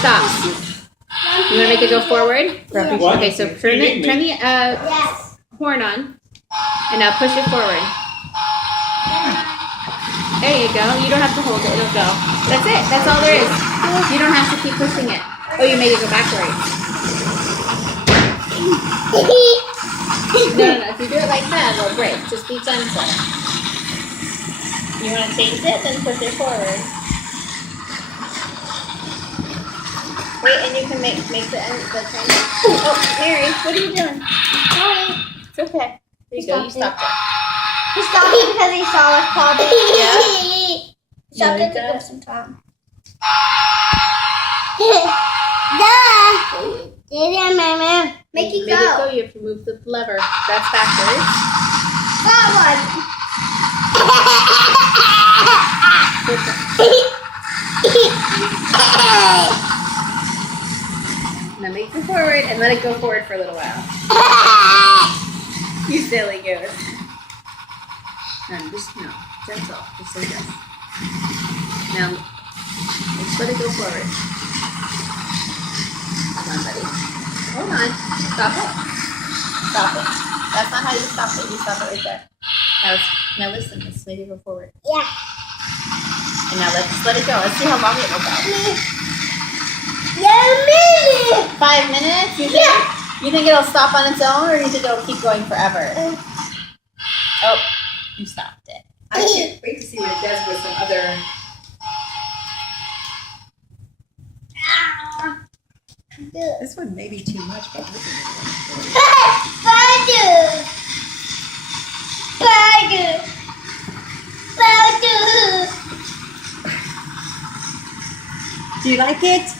stops. You want to make it go forward? What? Okay, so turn the horn on, and now push it forward. There you go. You don't have to hold it. It'll go. That's it. That's all there is. You don't have to keep pushing it. Oh, you made it go backwards. No. If you do it like that, it'll break. Just be gentle. You want to change it, then push it forward. Wait, and you can make the train. Oh, Mary, what are you doing? Sorry. It's okay. There you go. You stopped it. He stopped it because he saw us probably. Yeah. Stopped it to give some time. Make it go. You have to move the lever. That's backwards. That Now make it forward and let it go forward for a little while. You silly goose. No, gentle. Just like this. Now, just let it go forward. Come on, buddy. Hold on. Stop it. Stop it. That's not how you stop it. You stop it right there. Now listen. Let's make it go forward. Yeah. And now let's let it go. Let's see how long it will go. 5 minutes? You think it'll stop on its own, or you think it'll keep going forever? Oh, you stopped it. I can't wait to see what it does with some other. This one may be too much, but listen to Do you like it?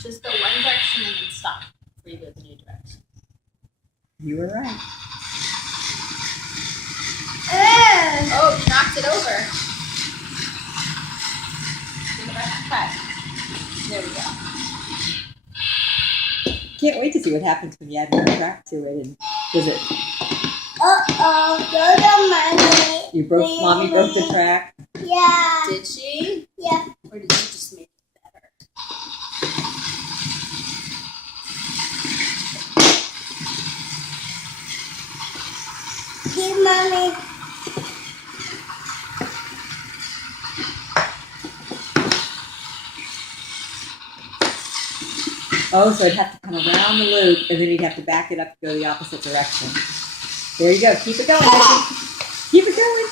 Just go one direction and then stop before you go the new direction. You were right. Oh, you knocked it over. Give it back to track. There we go. Can't wait to see what happens when you add more track to it. And does it? You broke. Mommy broke the track. Yeah. Did she? Yeah. Or did you just make it better? Give Mommy. Oh, so I'd have to come around the loop, and then you'd have to back it up to go the opposite direction. There you go. Keep it going. Keep it going.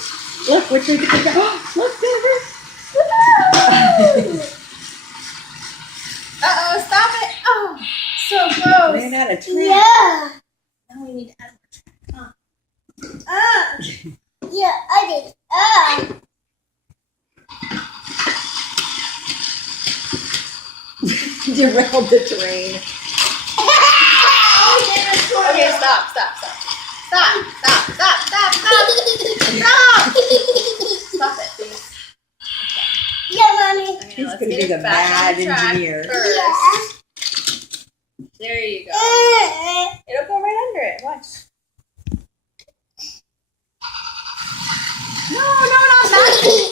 Look, which way did it go? Look, there. Uh-oh, stop it. Oh, so close. Ran out of track. Yeah. Now we need to add more track. Yeah, I did. Derailed the terrain. Okay, stop. Stop, it, please. Yeah, Mommy. Okay, He's let's going to get be it the back mad on track engineer. first. Yeah. There you go. It'll go right under it. Watch. No, not that.